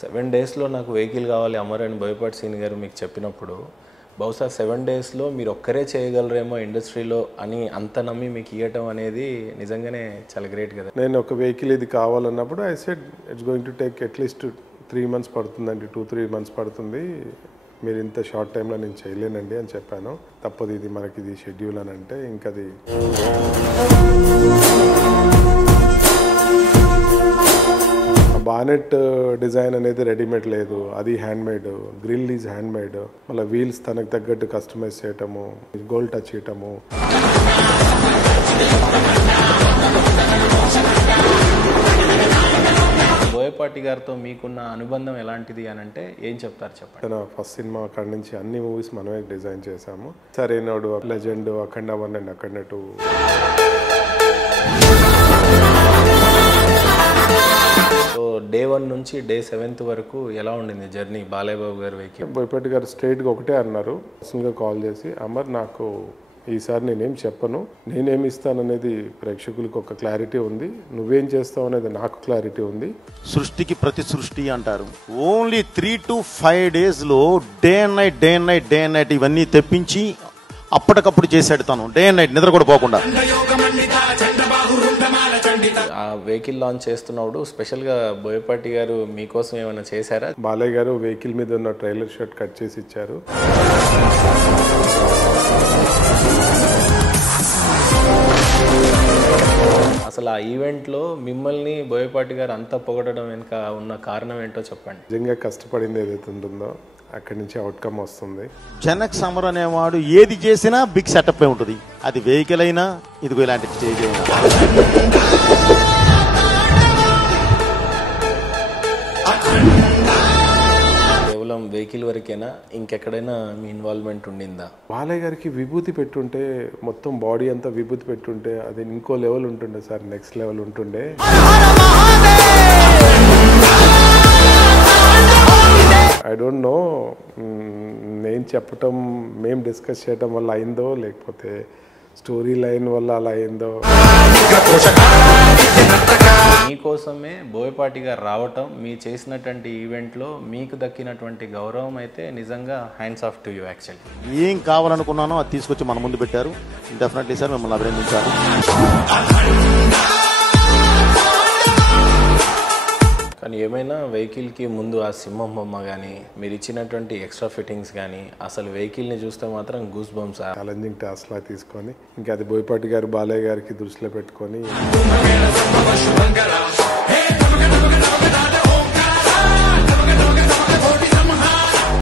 7 డేస్లో నాకు వెహికల్ కావాలి అమర్ అని బోయపాటి సీని గారు మీకు చెప్పినప్పుడు బహుశా 7 డేస్లో మీరు ఒక్కరే చేయగలరేమో ఇండస్ట్రీలో అని అంత నమ్మి మీకు ఇవ్వటం అనేది నిజంగానే చాలా గ్రేట్ కదా. నేను ఒక వెహికల్ ఇది కావాలన్నప్పుడు I said it's going to take అట్లీస్ట్ 3 months పడుతుందండి, 2-3 months పడుతుంది, మీరు ఇంత షార్ట్ టైంలో నేను చేయలేనండి అని చెప్పాను. తప్పదు, ఇది మనకి ఇది షెడ్యూల్ అని అంటే ఇంకది బానెట్ డిజైన్ అనేది రెడీమేడ్ లేదు, అది హ్యాండ్మేడ్. Grill is handmade. మళ్ళీ వీల్స్ తనకు తగ్గట్టు కస్టమైజ్ చేయటము, గోల్డ్ టచ్ చేయటము. బోయపాటి గారితో మీకున్న అనుబంధం ఎలాంటిది అని అంటే ఏం చెప్తారు చెప్పండి. తన ఫస్ట్ సినిమా అక్కడి నుంచి అన్ని మూవీస్ మనమే డిజైన్ చేశాము. Sarrainodu, legend, Akhanda 1 and Akhanda 2. So day 1 నుంచి డే 7th వరకు ఎలా ఉండింది జర్నీ బాలయ్య బాబు గారి వెహికల్? బోయపాటి గారు స్ట్రైట్గా ఒకటే అన్నారు, పర్సనల్గా కాల్ చేసి, అమర్ నాకు ఈసారి నేనేం చెప్పను, నేనేమి ఇస్తాననేది ప్రేక్షకులకు ఒక క్లారిటీ ఉంది, నువ్వేం చేస్తావు అనేది నాకు క్లారిటీ ఉంది. సృష్టికి ప్రతి సృష్టి అంటారు. ఓన్లీ 3 to 5 daysలో డే అండ్ నైట్ ఇవన్నీ తెప్పించి అప్పటికప్పుడు చేసాడు తను. డే అండ్ నైట్ నిద్ర కూడా పోకుండా. ఆ వెహికల్ లాంచ్ చేస్తున్నప్పుడు స్పెషల్గా బోయపాటి గారు మీకోసం ఏమైనా చేశారా? బాలయ్య గారు వెహికల్ మీద ఉన్న ట్రైలర్ షాట్ కట్ చేసి ఇచ్చారు. అసలు ఆ ఈవెంట్లో మిమ్మల్ని బోయపాటి గారు అంతా పొగడడం వెనుక ఉన్న కారణం ఏంటో చెప్పండి. నిజంగా కష్టపడింది ఏదైతే ఉంటుందో అక్కడి నుంచి అవుట్కమ్ వస్తుంది. జనక్ సమర్ అనేవాడు ఏది చేసినా బిగ్ సెటప్ ఉంటుంది. అది వెహికల్ అయినా, ఇదిగో ఇలాంటి స్టేజ్ అయినా. కేవలం వెహికల్ వరకేనా, ఇంకెక్కడైనా మీ ఇన్వాల్వ్మెంట్ ఉండిందా? బాలయ్య గారికి విభూతి పెట్టుంటే, మొత్తం బాడీ అంతా విభూతి పెట్టుంటే అది ఇంకో లెవెల్ ఉంటుండే సార్, నెక్స్ట్ లెవెల్ ఉంటుండే. ఐ డోంట్ నో, నేను చెప్పటం, మేము డిస్కస్ చేయటం వల్ల అయిందో లేకపోతే స్టోరీ లైన్ వల్ల అలా అయిందో. మీకోసమే బోయపాటి గారు రావటం, మీ చేసినటువంటి ఈవెంట్లో మీకు దక్కినటువంటి గౌరవం అయితే నిజంగా hands off to you. Actually ఏం కావాలనుకున్నానో అది తీసుకొచ్చి మన ముందు పెట్టారు. డెఫినెట్లీ సార్, మిమ్మల్ని అభినందించారు. కానీ ఏమైనా వెహికల్కి ముందు ఆ సింహం బొమ్మ కానీ, మీరు ఇచ్చినటువంటి ఎక్స్ట్రా ఫిట్టింగ్స్ కానీ, అసలు వెహికల్ని చూస్తే మాత్రం గూస్ బంప్స్. ఛాలెంజింగ్ టాస్క్ లా తీసుకొని, ఇంకా అది బోయపాటి గారు బాలయ్య గారికి దృష్టిలో పెట్టుకొని